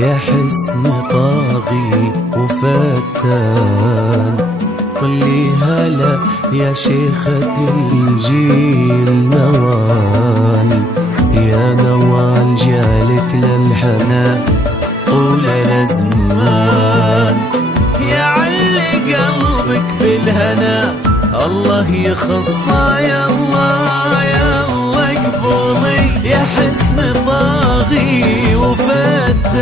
يا حسن طاغي وفتان. قلي هلا يا شيخة الجيل نوال، يا نوال جالك للحنا طول الأزمان. يا علي قلبك بالهنا الله يخصه، يا الله يا الله قبولي يا حسن طاغي وفتان.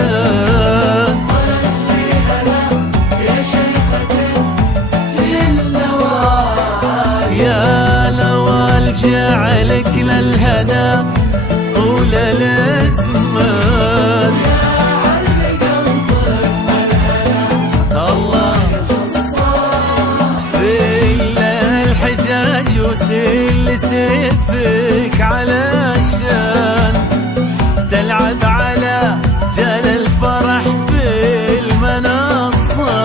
يا شيخة الجيل نوال، يا نوال جعلك للهنا طول الأزمان. وسل سيفك علشان تلعب على جال الفرح في المنصة.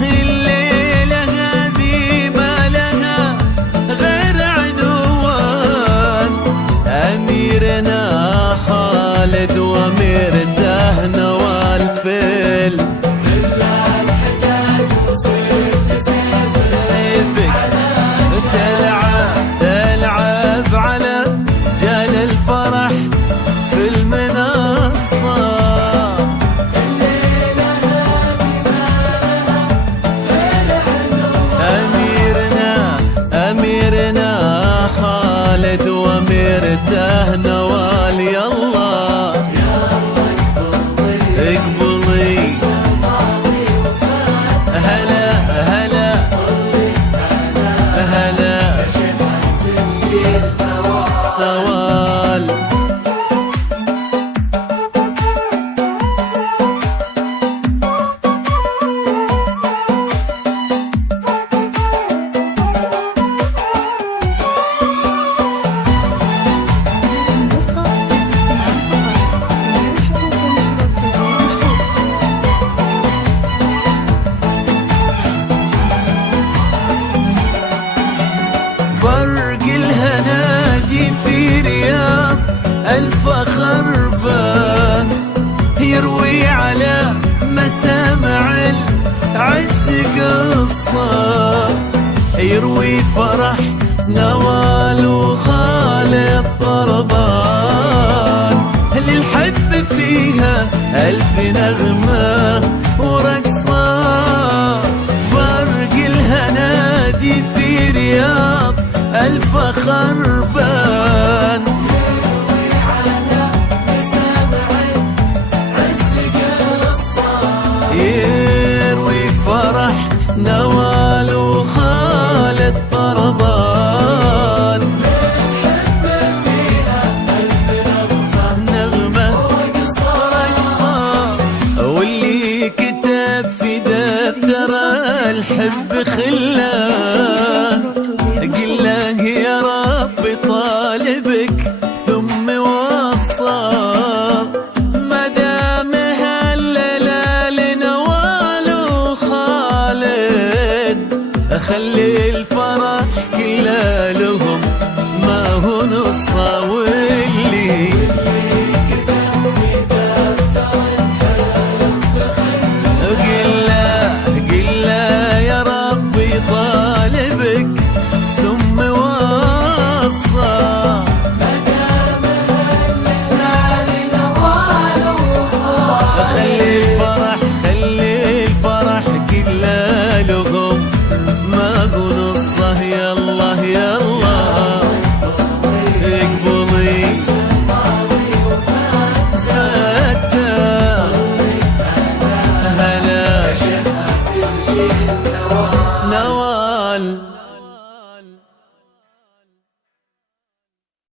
الليلة هذه ما لها غير عنوان، أميرنا خالد وأميرته نوال فيل وأميرته نوال. يلا اقبلي هلا هلا هلا نوال. برق الهنادي في رياض الفخر بان، يروي على مسامع العز قصة، يروي فرح نوال وخالد طربان. للحب فيها ألف نغمة ورقصة، برق الهنادي في رياض الفخر بان، يروي على مسامع العز قصة، يروي فرح نوال وخالد طربان. للحب فيها ألف نغمة ورقصة، واللي كتب في دفتر الحب خلان، قل له يا رب طالبك ثم وصى، ما دام هالليلة لنوال وخالد خلي